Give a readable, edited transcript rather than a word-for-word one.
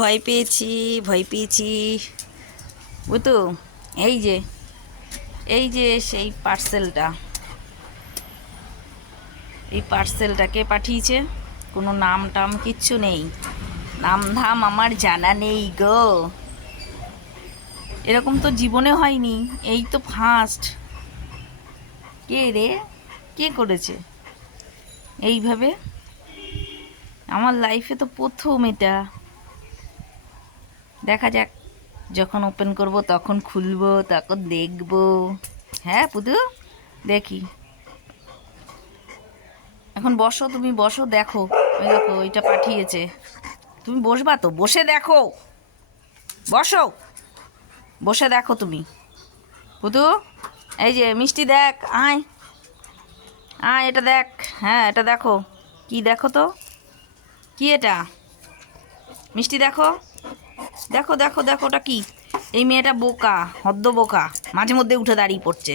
ভয় পেয়েছি, ভয় পেয়েছি। ও তো এই যে এই যে সেই পার্সেলটা, এই পার্সেলটা কে পাঠিয়েছে? কোনো নাম টাম কিচ্ছু নেই, নাম ধাম আমার জানা নেই গো। এরকম তো জীবনে হয়নি, এই তো ফার্স্ট। কে রে? কে করেছে এইভাবে? আমার লাইফে তো প্রথম এটা। দেখা যাক, যখন ওপেন করব তখন খুলবো, তখন দেখব। হ্যাঁ পুতু, দেখি। এখন বসো, তুমি বসো, দেখো। ওই দেখো, ওইটা পাঠিয়েছে। তুমি বসবা তো, বসে দেখো। বসো, বসে দেখো তুমি। পুতু, এই যে মিষ্টি দেখ, আয় আয়, এটা দেখ। হ্যাঁ, এটা দেখো। কি দেখো তো, কি এটা? মিষ্টি দেখো, দেখো দেখো দেখো, ওটা কি? এই মেয়েটা বোকা, হদ্দ বোকা, মাঝে মধ্যে উঠে দাঁড়িয়ে পড়ছে।